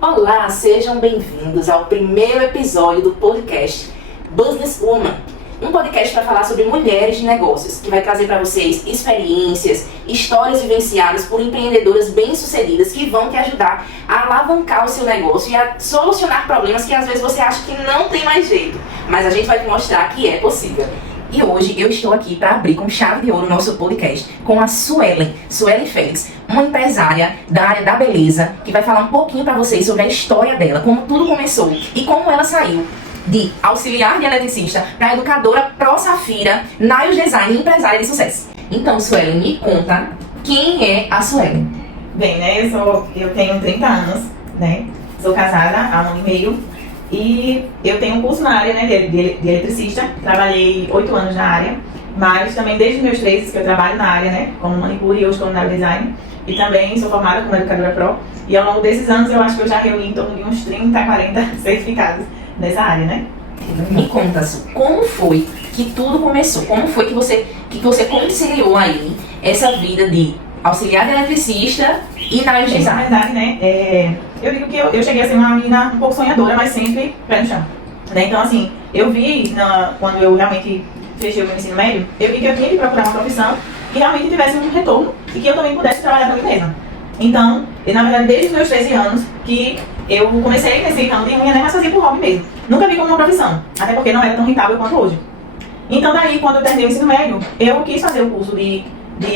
Olá, sejam bem-vindos ao primeiro episódio do podcast Business Woman, um podcast para falar sobre mulheres de negócios, que vai trazer para vocês experiências, histórias vivenciadas por empreendedoras bem-sucedidas que vão te ajudar a alavancar o seu negócio e a solucionar problemas que às vezes você acha que não tem mais jeito, mas a gente vai te mostrar que é possível. E hoje eu estou aqui para abrir com chave de ouro o nosso podcast com a Suelen Félix, uma empresária da área da beleza, que vai falar um pouquinho para vocês sobre a história dela, como tudo começou e como ela saiu de auxiliar de eletricista para educadora pró-Safira, Nails Design e empresária de sucesso. Então, Suelen, me conta quem é a Suelen. Bem, né, eu tenho 30 anos, né, sou casada há 1 ano e meio. E eu tenho um curso na área, né, de eletricista, trabalhei 8 anos na área, mas também desde meus 13 que eu trabalho na área, né, como manicure e hoje como nail design, e também sou formada como educadora pro, e ao longo desses anos eu acho que eu já reuni em torno de uns 30, 40 certificados nessa área, né. Me conta, Su, como foi que tudo começou? Como foi que você conciliou aí essa vida de auxiliar de eletricista e nail design? Na verdade, né, eu digo que eu cheguei a ser uma menina um pouco sonhadora, mas sempre pé no chão. Né? Então, assim, eu vi, quando eu realmente fechei o meu ensino médio, eu vi que eu tinha que procurar uma profissão que realmente tivesse um retorno e que eu também pudesse trabalhar para mim mesma. Então, na verdade, desde os meus 13 anos que eu comecei nesse ramo de unha, né, mas fazia por hobby mesmo. Nunca vi como uma profissão, até porque não era tão rentável quanto hoje. Então, daí, quando eu terminei o ensino médio, eu quis fazer o curso de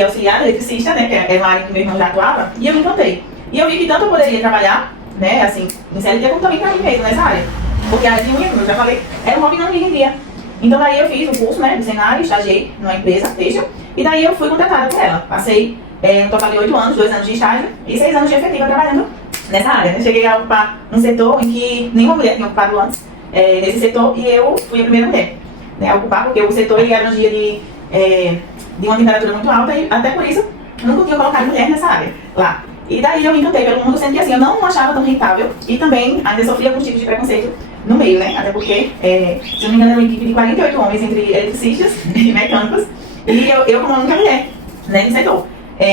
auxiliar eletricista, né, que é uma área que meu irmão já atuava, e eu me encantei. E eu vi que tanto eu poderia trabalhar, né, assim, em CLT, como também para mim mesmo nessa área. Porque a área de unha, como eu já falei, era um hobby que não me rendia. Então daí eu fiz o curso, né, de cenário, estagiei numa empresa, têxtil, e daí eu fui contratada por ela. Passei um total de 8 anos, 2 anos de estágio e 6 anos de efetiva trabalhando nessa área. Eu cheguei a ocupar um setor em que nenhuma mulher tinha ocupado antes nesse setor, e eu fui a primeira mulher, né, a ocupar, porque o setor ele era um dia de uma temperatura muito alta, e até por isso nunca tinha colocado mulher nessa área lá. E daí eu me encantei pelo mundo, sendo que assim, eu não achava tão rentável e também ainda sofria alguns tipos de preconceito no meio, né? Até porque, se não me engano, era uma equipe de 48 homens entre eletricistas e mecânicos, e eu como a única mulher, né, no setor.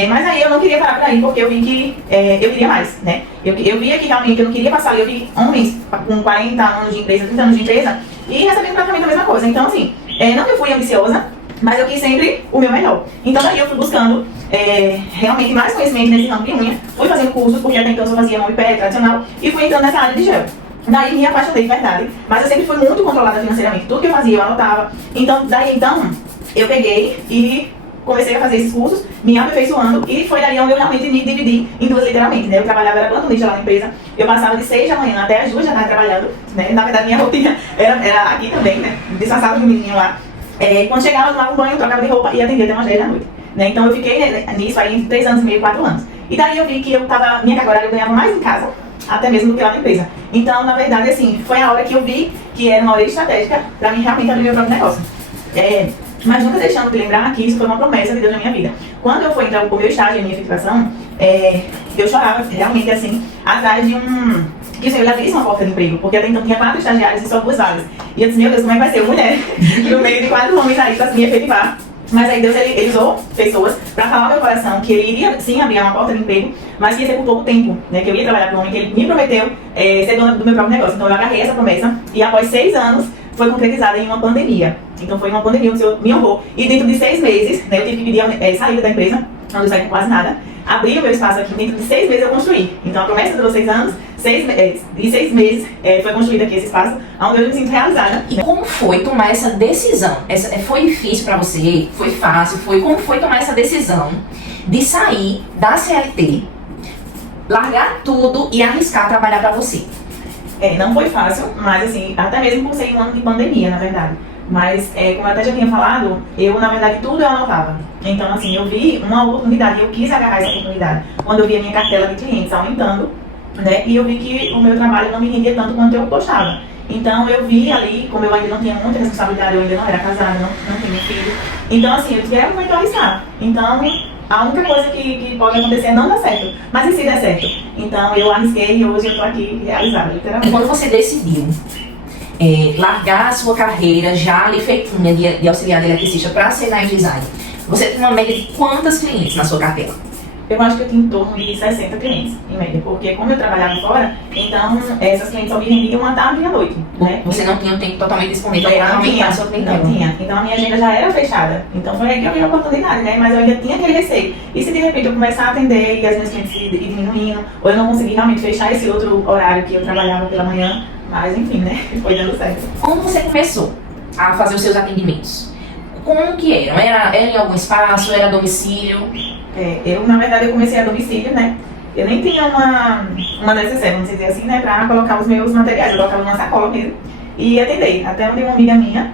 Mas aí eu não queria parar por aí, porque eu vi que eu queria mais, né? Eu via que realmente eu não queria passar ali, eu vi homens com 40 anos de empresa, 30 anos de empresa, e recebendo praticamente a mesma coisa. Então assim, não que eu fui ambiciosa, mas eu quis sempre o meu melhor. Então daí eu fui buscando realmente mais conhecimento nesse ramo de unha. Fui fazendo cursos, porque até então eu só fazia mão e pé tradicional, e fui entrando nessa área de gel. Daí me apaixonei de verdade, mas eu sempre fui muito controlada financeiramente. Tudo que eu fazia eu anotava. Então eu peguei e comecei a fazer esses cursos, me aperfeiçoando, e foi daí onde eu realmente me dividi em duas, literalmente, né? Eu trabalhava, era plantonista lá na empresa, eu passava de 6 da manhã até as 2 da tarde trabalhando, né? Na verdade minha rotina era aqui também, né? Disfarçava de menino lá. Quando chegava, eu tomava um banho, trocava de roupa e atendia até umas 10 da noite. Né? Então eu fiquei nisso aí em 3 anos e meio, 4 anos. E daí eu vi que minha carga horária eu ganhava mais em casa, até mesmo do que lá na empresa. Então, na verdade, assim, foi a hora que eu vi que era uma hora estratégica para mim realmente abrir meu próprio negócio. Mas nunca deixando de lembrar que isso foi uma promessa de Deus na minha vida. Quando eu fui entrar no meu estágio, a minha efetivação, eu chorava realmente assim, atrás de que eu já vi uma porta de emprego, porque até então tinha 4 estagiários e só 2 vagas. E eu disse, meu Deus, como é que vai ser mulher no meio de 4 homens aí para se me efetivar? Mas aí Deus ele usou pessoas para falar ao meu coração que ele iria sim abrir uma porta de emprego, mas que ia ser por pouco tempo, né? Que eu ia trabalhar para o homem, que ele me prometeu ser dona do meu próprio negócio. Então eu agarrei essa promessa e após 6 anos foi concretizada em uma pandemia. Então foi uma pandemia, o Senhor me honrou. E dentro de 6 meses, né, eu tive que pedir saída da empresa, não saí com quase nada. Abri o meu espaço aqui, dentro de 6 meses eu construí. Então a promessa durou 6 anos, e 6 meses foi construído aqui esse espaço, onde eu me sinto realizada. E como foi tomar essa decisão? Foi difícil pra você? Foi fácil? Como foi tomar essa decisão de sair da CLT, largar tudo e arriscar trabalhar pra você? Não foi fácil, mas assim, até mesmo por ser um ano de pandemia, na verdade. Mas, como eu até já tinha falado, eu, na verdade, tudo eu anotava. Então, assim, eu vi uma oportunidade, eu quis agarrar essa oportunidade. Quando eu vi a minha cartela de clientes aumentando, né, e eu vi que o meu trabalho não me rendia tanto quanto eu gostava. Então, eu vi ali, como eu ainda não tinha muita responsabilidade, eu ainda não era casada, não tinha filho. Então, assim, eu tive muito a arriscar. Então, a única coisa que pode acontecer é não dar certo, mas e se der certo? Então, eu arrisquei e hoje eu tô aqui realizada, literalmente. Quando você decidiu largar a sua carreira já ali feitinha de auxiliar de eletricista para ser nail design, você tem uma média de quantas clientes na sua carteira? eu acho que eu tinha em torno de 60 clientes, em média, porque como eu trabalhava fora, então essas clientes só me rendiam à tarde e à noite, né? Você não tinha um tempo totalmente disponível para Não aumentar a sua não clientela. tinha. Então a minha agenda já era fechada. Então foi aí que eu vi a oportunidade, né? Mas eu ainda tinha aquele receio. E se de repente eu começar a atender e as minhas clientes ir diminuindo, ou eu não conseguir realmente fechar esse outro horário que eu trabalhava pela manhã, mas enfim, né? Foi dando certo. Como você começou a fazer os seus atendimentos? Como que eram? Era em algum espaço? Era a domicílio? Eu, na verdade, eu comecei a domicílio, né? Eu nem tinha uma necessaire, vamos dizer assim, né? Pra colocar os meus materiais. Eu colocava numa sacola mesmo e atendei. Até onde uma amiga minha,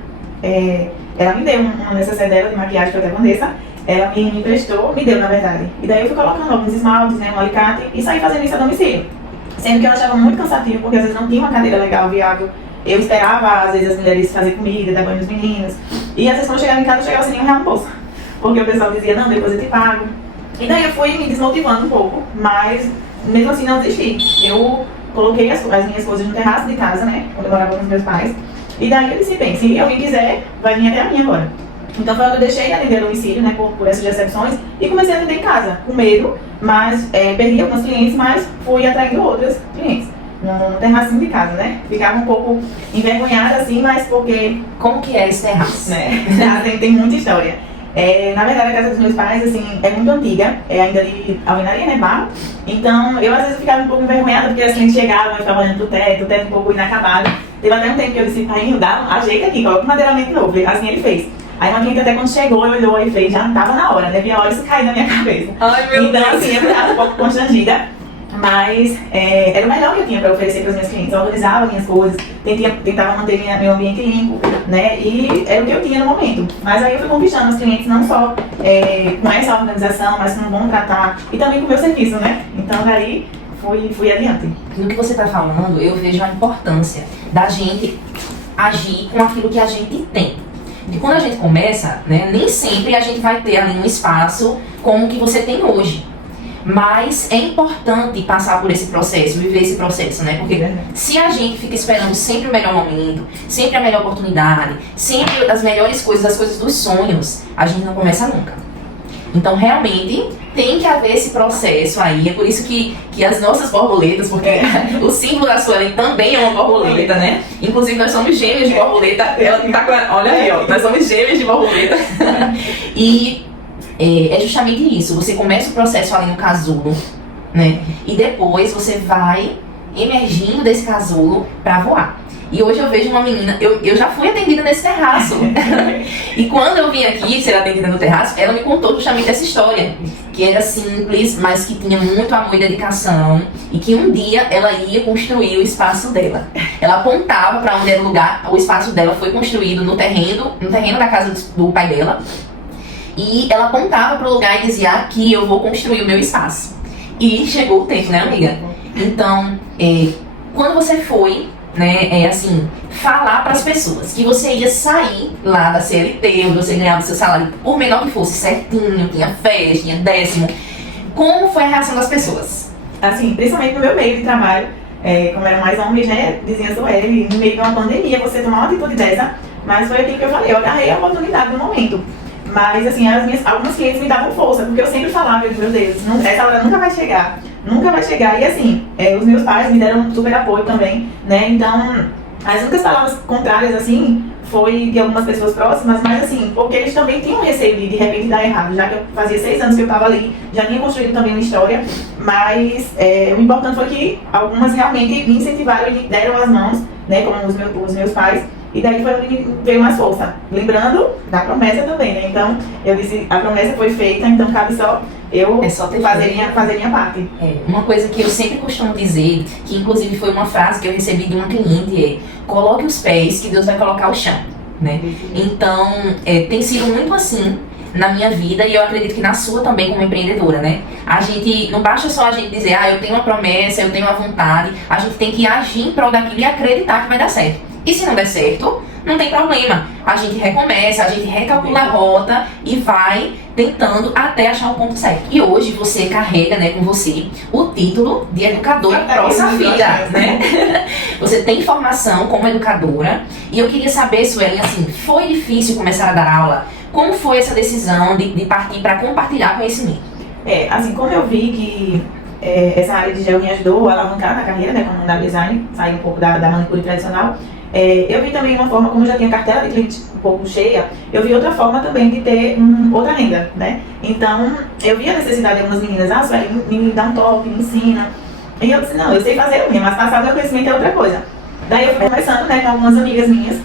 ela me deu uma necessaire dela de maquiagem para a Vanessa. Ela me emprestou, me deu, na verdade. E daí eu fui colocando alguns esmaltes, né? Um alicate e saí fazendo isso a domicílio. Sendo que eu achava muito cansativo, porque às vezes não tinha uma cadeira legal, viável. Eu esperava, às vezes, as mulheres fazer comida, dar banho nos meninos. E às vezes, quando eu chegava em casa, eu chegava sem R$1 no bolso. Porque o pessoal dizia, não, depois eu te pago. E daí eu fui me desmotivando um pouco, mas mesmo assim não desisti. Eu coloquei as minhas coisas no terraço de casa, né? Quando eu morava com os meus pais. E daí eu disse, bem, se alguém quiser, vai vir até a minha agora. Então foi onde eu deixei de atender a domicílio, né? Por essas recepções. E comecei a atender em casa, com medo. Mas perdi alguns clientes, mas fui atraindo outros clientes. No terracinho de casa, né? Ficava um pouco envergonhada assim, mas porque... Como que é esse terraço? Né? tem muita história. Na verdade, a casa dos meus pais, assim, é muito antiga, ainda de alvenaria, né, barro. Então, eu às vezes ficava um pouco envergonhada, porque as clientes chegavam e ficavam olhando pro teto, o teto um pouco inacabado. Teve até um tempo que eu disse, pai, ajeita aqui, coloca um madeiramento novo. Assim ele fez. Aí uma cliente até quando chegou, olhou e fez, já tava na hora, né? Vi a hora isso cair na minha cabeça. Ai, meu então, Deus. assim, eu ficava um pouco constrangida. Mas era o melhor que eu tinha para oferecer para os meus clientes. Eu organizava minhas coisas, tentava manter meu ambiente limpo, né? E era o que eu tinha no momento. Mas aí eu fui conquistando os clientes não só com essa organização, mas com um bom tratar e também com o meu serviço, né? Então daí fui adiante. No que você está falando, eu vejo a importância da gente agir com aquilo que a gente tem. Porque quando a gente começa, né, nem sempre a gente vai ter ali um espaço como o que você tem hoje. Mas é importante passar por esse processo, viver esse processo, né? Porque se a gente fica esperando sempre o melhor momento, sempre a melhor oportunidade, sempre as melhores coisas, as coisas dos sonhos, a gente não começa nunca. Então, realmente, tem que haver esse processo aí. É por isso que as nossas borboletas, porque o símbolo da Suelen também é uma borboleta, né? Inclusive, nós somos gêmeos de borboleta. Ela tá com olha aí, ó. Nós somos gêmeos de borboleta. E... é justamente isso, você começa o processo ali no casulo, né? E depois você vai emergindo desse casulo pra voar. E hoje eu vejo uma menina, eu já fui atendida nesse terraço. E quando eu vim aqui ser atendida no terraço, ela me contou justamente essa história. Que era simples, mas que tinha muito amor e dedicação. E que um dia ela ia construir o espaço dela. Ela apontava pra onde era o lugar, o espaço dela foi construído no terreno da casa do pai dela. E ela apontava para o lugar e dizia, aqui eu vou construir o meu espaço. E chegou o tempo, né, amiga? Então, quando você foi, né, assim, falar para as pessoas que você ia sair lá da CLT, onde você ganhava seu salário, por menor que fosse, certinho, tinha férias, tinha décimo, como foi a reação das pessoas? Assim, principalmente no meu meio de trabalho, como eram mais homens, né, diziam, Sueli, no meio de uma pandemia, você tomar uma atitude dessa, mas foi aquilo que eu falei, eu agarrei a oportunidade no momento. Mas, assim, algumas clientes me davam força, porque eu sempre falava, meu Deus, essa hora nunca vai chegar. Nunca vai chegar. E, assim, os meus pais me deram super apoio também, né? Então, as únicas palavras contrárias, assim, foi de algumas pessoas próximas, mas, assim, porque eles também tinham receio de repente dar errado, já que eu fazia 6 anos que eu estava ali, já tinha construído também uma história, mas o importante foi que algumas realmente me incentivaram e me deram as mãos, né? Como os meus pais. E daí foi onde veio mais força. Lembrando da promessa também, né? Então, eu disse, a promessa foi feita, então cabe só eu fazer minha parte. Uma coisa que eu sempre costumo dizer, que inclusive foi uma frase que eu recebi de uma cliente, coloque os pés que Deus vai colocar o chão, né? Então, tem sido muito assim na minha vida e eu acredito que na sua também como empreendedora, né? A gente, não basta só a gente dizer, eu tenho uma promessa, eu tenho uma vontade, a gente tem que agir em prol daquilo e acreditar que vai dar certo. E se não der certo, não tem problema. A gente recomeça, a gente recalcula a rota e vai tentando até achar o ponto certo. E hoje você carrega, né, com você o título de educadora ProSafira, né? Você tem formação como educadora. E eu queria saber, Suelen, assim, foi difícil começar a dar aula? Como foi essa decisão de partir para compartilhar conhecimento? Assim, como eu vi que essa área de gel me ajudou a alavancar na carreira, né, como da design, sair um pouco da manicure tradicional, eu vi também uma forma, como eu já tinha cartela de cliente um pouco cheia, eu vi outra forma também de ter outra renda, né? Então, eu vi a necessidade de algumas meninas, Sueli, me dá um toque, me ensina. E eu disse, não, eu sei fazer unha, mas passar o meu conhecimento é outra coisa. Daí eu fui conversando, né, com algumas amigas minhas,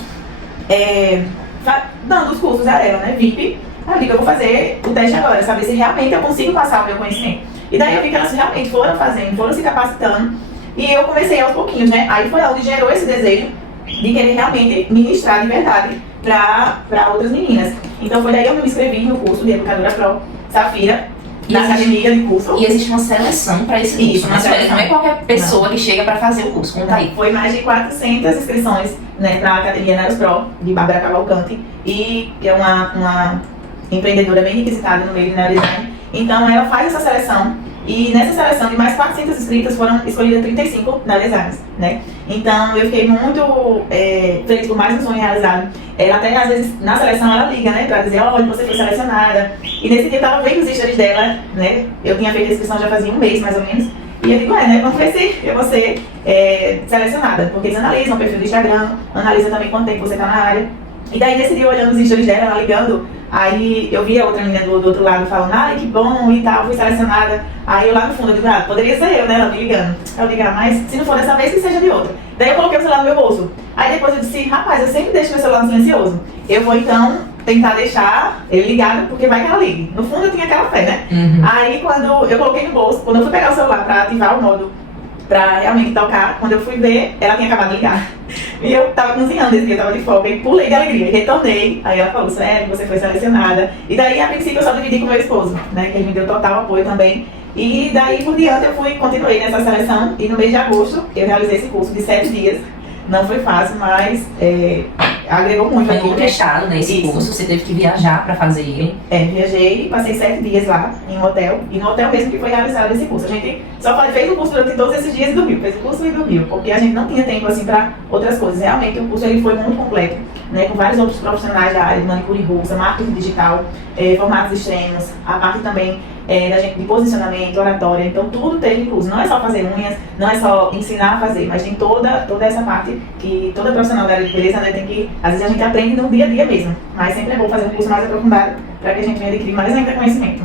dando os cursos a ela, né, VIP. Eu digo, eu vou fazer o teste agora, saber se realmente eu consigo passar o meu conhecimento. E daí eu vi que elas realmente foram fazendo, foram se capacitando. E eu comecei aos pouquinhos, né? Aí foi onde gerou esse desejo de querer realmente ministrar de verdade para outras meninas. Então foi daí que eu me inscrevi no curso de Educadora Pro Safira, na academia de curso. E existe uma seleção para esse curso, né? Não é qualquer pessoa que chega para fazer o curso, conta aí. Foi mais de 400 inscrições, né, para a Academia Neros Pro, de Bárbara Cavalcante, e é uma empreendedora bem requisitada no meio de neurodesign. Então ela faz essa seleção, e nessa seleção de mais 400 inscritas foram escolhidas 35 neurodesigners, né? Então eu fiquei muito feliz por mais um sonho realizado. Ela até às vezes na seleção ela liga, né, pra dizer, olha, você foi selecionada. E nesse dia eu tava vendo os stories dela, né? Eu tinha feito a inscrição já fazia um mês mais ou menos. E eu digo, né, vamos ver se eu vou ser selecionada. Porque eles analisam o perfil do Instagram, analisam também quanto tempo você tá na área. E daí nesse dia olhando os stories dela, ela ligando, aí eu vi a outra menina do outro lado falando, ai que bom e tal, fui selecionada. Aí eu lá no fundo eu digo, poderia ser eu, né, ela me ligando. Eu digo, mas se não for dessa vez, que seja de outra. Daí eu coloquei o celular no meu bolso. Aí depois eu disse, rapaz, eu sempre deixo meu celular no silencioso. Eu vou então tentar deixar ele ligado, porque vai que ela ligue. No fundo eu tinha aquela fé, né? Uhum. Aí quando eu coloquei no bolso, quando eu fui pegar o celular pra ativar o modo pra realmente tocar, quando eu fui ver, ela tinha acabado de ligar. E eu tava cozinhando esse dia, eu tava de folga, e pulei de alegria, retornei. Aí ela falou, sério, você foi selecionada. E daí, a princípio, eu só dividi com o meu esposo, né, que ele me deu total apoio também. E daí, por diante, continuei nessa seleção, e no mês de agosto, eu realizei esse curso de 7 dias. Não foi fácil, mas agregou muito. Foi muito fechado, né, esse curso, você teve que viajar para fazer ele. Viajei, passei 7 dias lá, em um hotel, e no hotel mesmo que foi realizado esse curso. A gente só fez o curso durante todos esses dias e dormiu, fez o curso e dormiu, porque a gente não tinha tempo, assim, para outras coisas. Realmente, o curso ele foi muito completo, né, com vários outros profissionais da área de manicure russa, marketing digital, formatos extremos, a parte também da gente de posicionamento, oratória, então tudo teve incluso. Não é só fazer unhas, não é só ensinar a fazer, mas tem toda essa parte que toda profissional da área de beleza, né, tem que, às vezes a gente aprende no dia a dia mesmo, mas sempre é bom fazer um curso mais aprofundado para que a gente venha adquirir mais ainda conhecimento.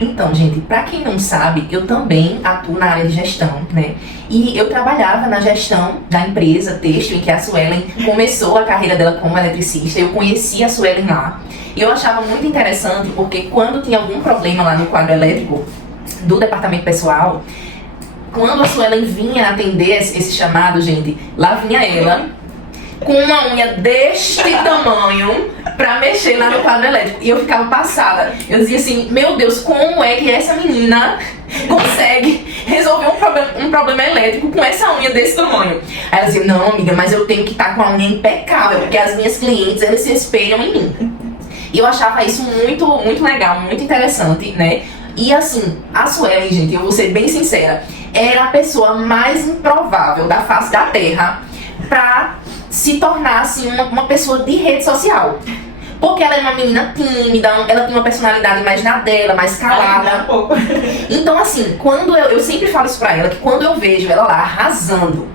Então, gente, para quem não sabe, eu também atuo na área de gestão, né? E eu trabalhava na gestão da empresa têxtil em que a Suelen começou a carreira dela como eletricista. Eu conheci a Suelen lá. E eu achava muito interessante porque quando tinha algum problema lá no quadro elétrico do departamento pessoal, quando a Suelen vinha atender esse chamado, gente, lá vinha ela com uma unha deste tamanho pra mexer lá no quadro elétrico. E eu ficava passada. Eu dizia assim, meu Deus, como é que essa menina consegue resolver um problema elétrico com essa unha desse tamanho? Aí ela dizia, não amiga, mas eu tenho que estar com a unha impecável, porque as minhas clientes, elas se espelham em mim. E eu achava isso muito, muito legal, muito interessante, né? E assim, a Suelen, gente, eu vou ser bem sincera, era a pessoa mais improvável da face da Terra pra se tornar assim, uma pessoa de rede social. Porque ela é uma menina tímida, ela tem uma personalidade mais na dela, mais calada. Então assim, quando eu sempre falo isso pra ela, que quando eu vejo ela lá arrasando,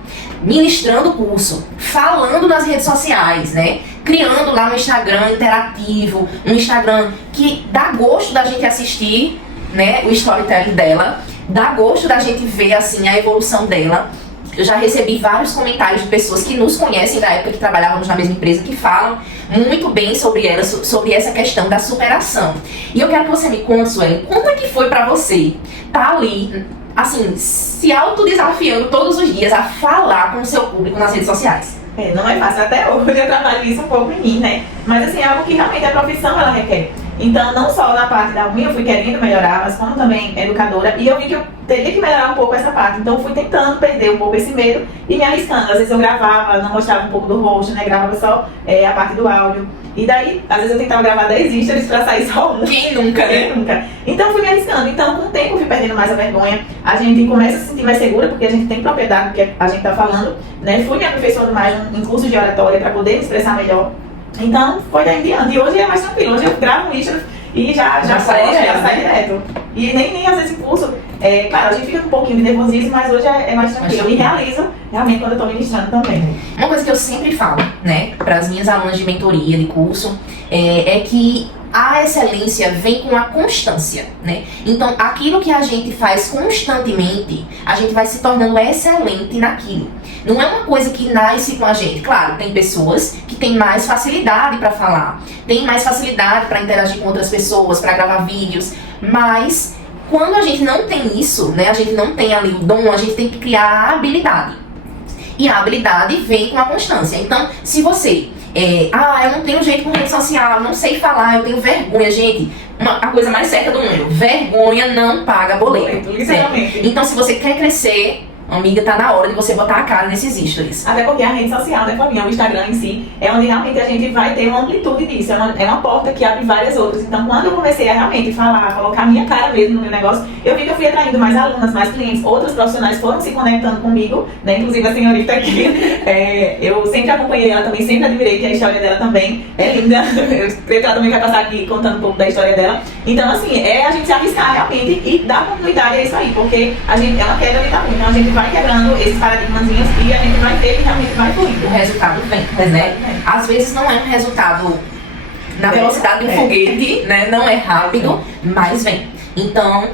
ministrando o curso, falando nas redes sociais, né? Criando lá um Instagram interativo, um Instagram que dá gosto da gente assistir, né? O storytelling dela, dá gosto da gente ver assim a evolução dela. Eu já recebi vários comentários de pessoas que nos conhecem da época que trabalhávamos na mesma empresa, que falam muito bem sobre ela, sobre essa questão da superação. E eu quero que você me conte, Suelen, como é que foi pra você estar ali, assim, se autodesafiando todos os dias a falar com o seu público nas redes sociais? Não é fácil, até hoje eu trabalho isso um pouco em mim, né? Mas assim, é algo que realmente a profissão ela requer. Então, não só na parte da unha eu fui querendo melhorar, mas como também educadora, e eu vi que eu teria que melhorar um pouco essa parte. Então, eu fui tentando perder um pouco esse medo e me arriscando. Às vezes eu gravava, não mostrava um pouco do rosto, né? Gravava só a parte do áudio. E daí, às vezes eu tentava gravar 10 stories pra sair só um. Quem nunca, né? Quem nunca? Então, eu fui me arriscando. Então, com o tempo, eu fui perdendo mais a vergonha. A gente começa a se sentir mais segura, porque a gente tem propriedade do que a gente tá falando, né? Fui me aperfeiçoando mais em cursos de oratória pra poder me expressar melhor. Então, foi daí em diante. E hoje é mais tranquilo. Hoje eu gravo um stories e já sai direto. E nem às vezes impulso. Claro, a gente fica com um pouquinho de nervosismo, mas hoje é mais tranquilo. Eu me realizo realmente quando eu estou ministrando também. Uma coisa que eu sempre falo, né, para as minhas alunas de mentoria, de curso, é que a excelência vem com a constância, né? Então, aquilo que a gente faz constantemente, a gente vai se tornando excelente naquilo. Não é uma coisa que nasce com a gente. Claro, tem pessoas que têm mais facilidade para falar, têm mais facilidade para interagir com outras pessoas, para gravar vídeos, mas quando a gente não tem isso, né, a gente não tem ali o dom, a gente tem que criar a habilidade. E a habilidade vem com a constância. Então, se você eu não tenho jeito com rede social, não sei falar, eu tenho vergonha, gente. A coisa mais certa do mundo, vergonha não paga boleto. Literalmente. Então, se você quer crescer, amiga, tá na hora de você botar a cara nesses stories. Até porque a rede social, né, Fabinha, o Instagram em si, é onde realmente a gente vai ter uma amplitude disso. É uma porta que abre várias outras. Então, quando eu comecei a realmente falar, colocar a minha cara mesmo no meu negócio, eu vi que eu fui atraindo mais alunas, mais clientes, outros profissionais foram se conectando comigo, né? Inclusive a senhorita aqui. Eu sempre acompanhei ela também, sempre admirei, que a história dela também é linda. Eu creio que ela também vai passar aqui contando um pouco da história dela. Então, assim, a gente se arriscar realmente e dar continuidade a isso aí, porque a gente é uma queda de tabu. Então, a gente vai quebrando esses paradigmazinhos e a gente vai ter e realmente vai fluindo. O resultado vem, né? Às vezes não é um resultado na velocidade de um foguete, né? Não é rápido, mas vem. Então,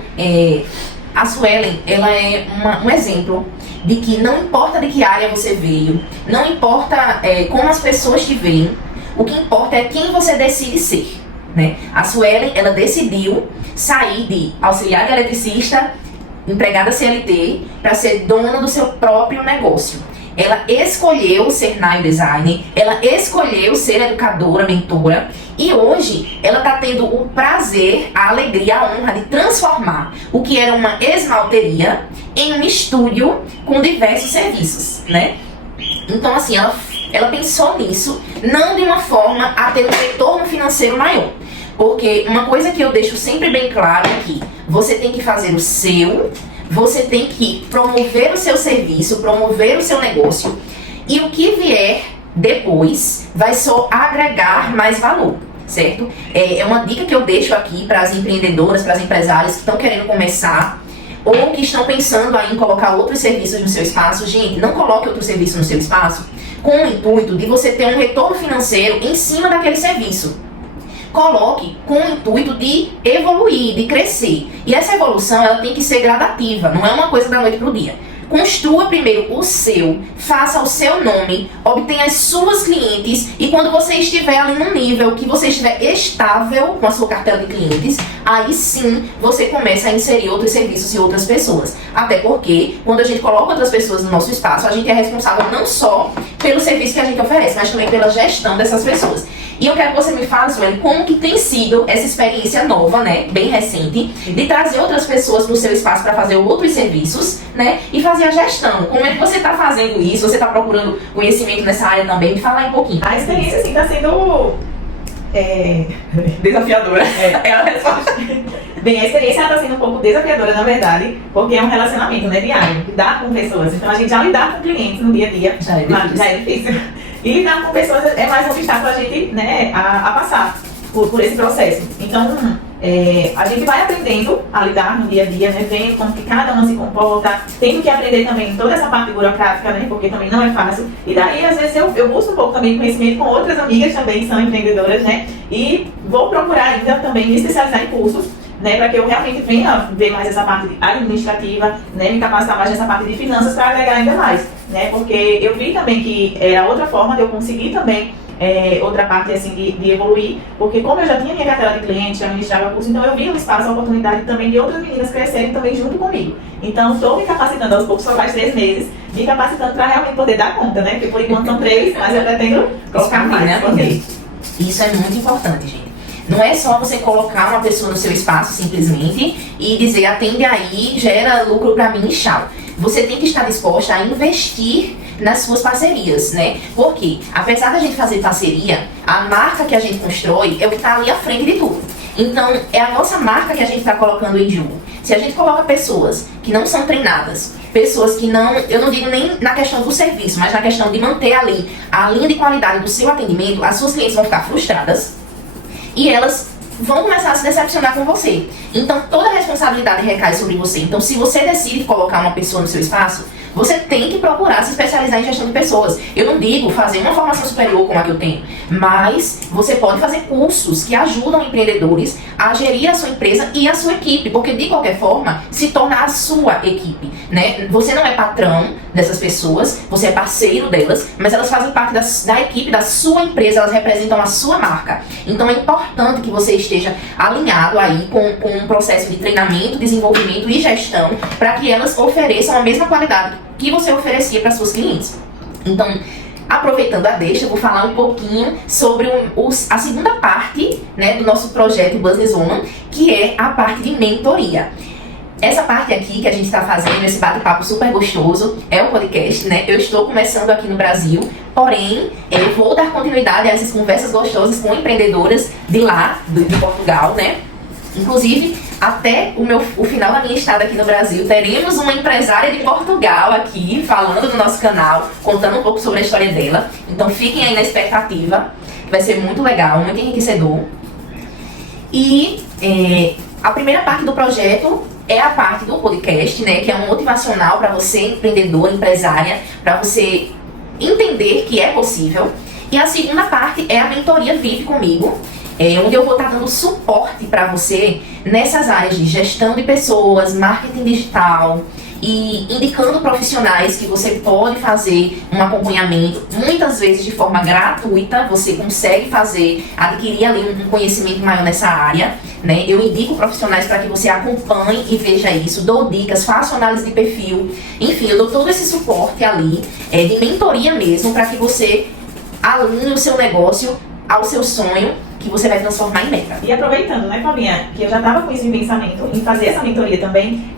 a Suelen, ela é um exemplo de que não importa de que área você veio, não importa como as pessoas te veem, o que importa é quem você decide ser, né? A Suelen, ela decidiu sair de auxiliar de eletricista, empregada CLT, para ser dona do seu próprio negócio. Ela escolheu ser nail designer, ela escolheu ser educadora, mentora, e hoje ela está tendo o prazer, a alegria, a honra de transformar o que era uma esmalteria em um estúdio com diversos serviços, né? Então, assim, ela pensou nisso, não de uma forma a ter um retorno financeiro maior. Porque uma coisa que eu deixo sempre bem claro é que você tem que fazer o seu, você tem que promover o seu serviço, promover o seu negócio, e o que vier depois vai só agregar mais valor, certo? É uma dica que eu deixo aqui para as empreendedoras, para as empresárias que estão querendo começar ou que estão pensando aí em colocar outros serviços no seu espaço. Gente, não coloque outro serviço no seu espaço com o intuito de você ter um retorno financeiro em cima daquele serviço. Coloque com o intuito de evoluir, de crescer. E essa evolução, ela tem que ser gradativa, não é uma coisa da noite pro dia. Construa primeiro o seu, faça o seu nome, obtenha as suas clientes, e quando você estiver ali num nível que você estiver estável com a sua cartela de clientes, aí sim você começa a inserir outros serviços e outras pessoas. Até porque, quando a gente coloca outras pessoas no nosso espaço, a gente é responsável não só pelo serviço que a gente oferece, mas também pela gestão dessas pessoas. E eu quero que você me fale, Suelen, como que tem sido essa experiência nova, né, bem recente, de trazer outras pessoas no seu espaço para fazer outros serviços, né, e fazer a gestão. Como é que você está fazendo isso? Você está procurando conhecimento nessa área também? Me fala aí um pouquinho. A experiência, sim, está sendo desafiadora. É a resposta. Bem, a experiência está sendo um pouco desafiadora, na verdade, porque é um relacionamento, né, diário, lidar com pessoas. Então, a gente já lidar com clientes no dia a dia já é difícil. E lidar com pessoas é mais um obstáculo a gente, né, a passar por esse processo. Então, a gente vai aprendendo a lidar no dia a dia, né, vendo como que cada um se comporta, tendo que aprender também toda essa parte burocrática, né, porque também não é fácil. E daí, às vezes, eu busco um pouco também de conhecimento com outras amigas também que são empreendedoras, né, e vou procurar ainda também me especializar em cursos, né, para que eu realmente venha ver mais essa parte administrativa, né, me capacitar mais nessa parte de finanças para agregar ainda mais, né, porque eu vi também que era outra forma de eu conseguir também outra parte assim de evoluir, porque como eu já tinha minha cartela de cliente, já administrava curso, então eu vi um espaço, a oportunidade também de outras meninas crescerem também junto comigo. Então estou me capacitando aos poucos, só faz 3 meses, me capacitando para realmente poder dar conta, né, porque por enquanto são 3, mas eu pretendo colocar mais, né, porque isso é muito importante, gente. Não é só você colocar uma pessoa no seu espaço simplesmente e dizer atende aí, gera lucro para mim e tchau. Você tem que estar disposta a investir nas suas parcerias, né? Porque, apesar da gente fazer parceria, a marca que a gente constrói é o que está ali à frente de tudo. Então, é a nossa marca que a gente está colocando em jogo. Se a gente coloca pessoas que não são treinadas, pessoas que não, eu não digo nem na questão do serviço, mas na questão de manter ali a linha de qualidade do seu atendimento, as suas clientes vão ficar frustradas. E elas vão começar a se decepcionar com você. Então, toda a responsabilidade recai sobre você. Então, se você decide colocar uma pessoa no seu espaço, você tem que procurar se especializar em gestão de pessoas. Eu não digo fazer uma formação superior como a que eu tenho, mas você pode fazer cursos que ajudam empreendedores a gerir a sua empresa e a sua equipe, porque de qualquer forma se torna a sua equipe, né? Você não é patrão dessas pessoas, você é parceiro delas, mas elas fazem parte da equipe da sua empresa, elas representam a sua marca. Então é importante que você esteja alinhado aí com um processo de treinamento, desenvolvimento e gestão, para que elas ofereçam a mesma qualidade que você oferecia para suas clientes. Então, aproveitando a deixa, eu vou falar um pouquinho sobre a segunda parte, né, do nosso projeto Businesswoman, que é a parte de mentoria. Essa parte aqui que a gente está fazendo, esse bate-papo super gostoso, é o podcast, né? Eu estou começando aqui no Brasil, porém, eu vou dar continuidade a essas conversas gostosas com empreendedoras de lá, de Portugal, né? Inclusive, até o final da minha estada aqui no Brasil, teremos uma empresária de Portugal aqui, falando no nosso canal, contando um pouco sobre a história dela. Então fiquem aí na expectativa, que vai ser muito legal, muito enriquecedor. E a primeira parte do projeto é a parte do podcast, né, que é um motivacional para você, empreendedor, empresária, para você entender que é possível. E a segunda parte é a mentoria Vive Comigo, onde eu vou estar dando suporte para você nessas áreas de gestão de pessoas, marketing digital e indicando profissionais que você pode fazer um acompanhamento, muitas vezes de forma gratuita, você consegue adquirir ali um conhecimento maior nessa área, né? Eu indico profissionais para que você acompanhe e veja isso, dou dicas, faço análise de perfil, enfim, eu dou todo esse suporte ali, de mentoria mesmo, para que você alinhe o seu negócio ao seu sonho, que você vai transformar em meta. E aproveitando, né, Fabinha, que eu já estava com isso em pensamento, em fazer essa mentoria também,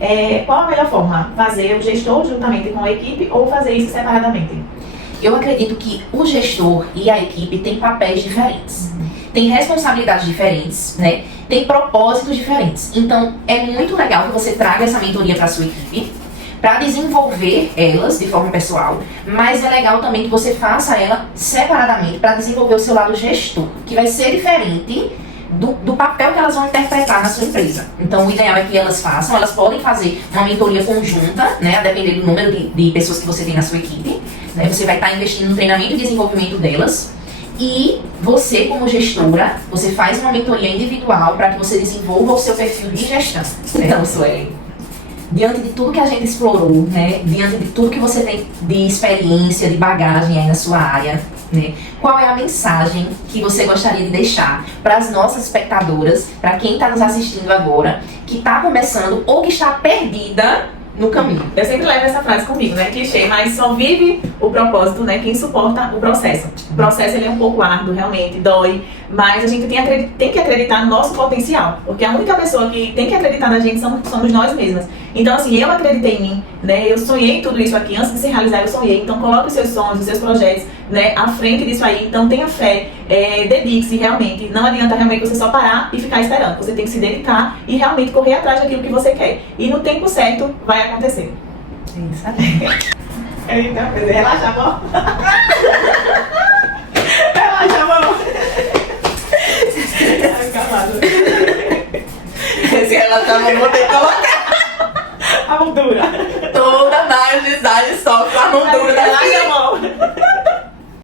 qual a melhor forma? Fazer o gestor juntamente com a equipe ou fazer isso separadamente? Eu acredito que o gestor e a equipe têm papéis diferentes, têm responsabilidades diferentes, né? Tem propósitos diferentes. Então, é muito legal que você traga essa mentoria para a sua equipe, para desenvolver elas de forma pessoal, mas é legal também que você faça ela separadamente para desenvolver o seu lado gestor, que vai ser diferente do papel que elas vão interpretar na sua empresa. Então, o ideal é que elas podem fazer uma mentoria conjunta, né, a depender do número de pessoas que você tem na sua equipe, né, você vai estar investindo no treinamento e desenvolvimento delas, e você, como gestora, você faz uma mentoria individual para que você desenvolva o seu perfil de gestão. Então, Sueli, diante de tudo que a gente explorou, né, diante de tudo que você tem de experiência, de bagagem aí na sua área, né, qual é a mensagem que você gostaria de deixar para as nossas espectadoras, para quem está nos assistindo agora, que está começando ou que está perdida no caminho? Eu sempre levo essa frase comigo, né, clichê, mas só vive o propósito, né, quem suporta o processo. O processo, ele é um pouco árduo, realmente, dói, mas a gente tem que acreditar no nosso potencial, porque a única pessoa que tem que acreditar na gente somos nós mesmas. Então, assim, eu acreditei em mim, né, eu sonhei tudo isso aqui, antes de se realizar eu sonhei, então coloque os seus sonhos, os seus projetos, né, à frente disso aí, então tenha fé, dedique-se realmente, não adianta realmente você só parar e ficar esperando, você tem que se dedicar e realmente correr atrás daquilo que você quer, e no tempo certo vai acontecer. Isso aí. Então, relaxa, amor. Relaxa, amor. Esse relaxamento vou ter que colocar. A moldura. Toda majestade sofre a moldura da Relaxa, amor.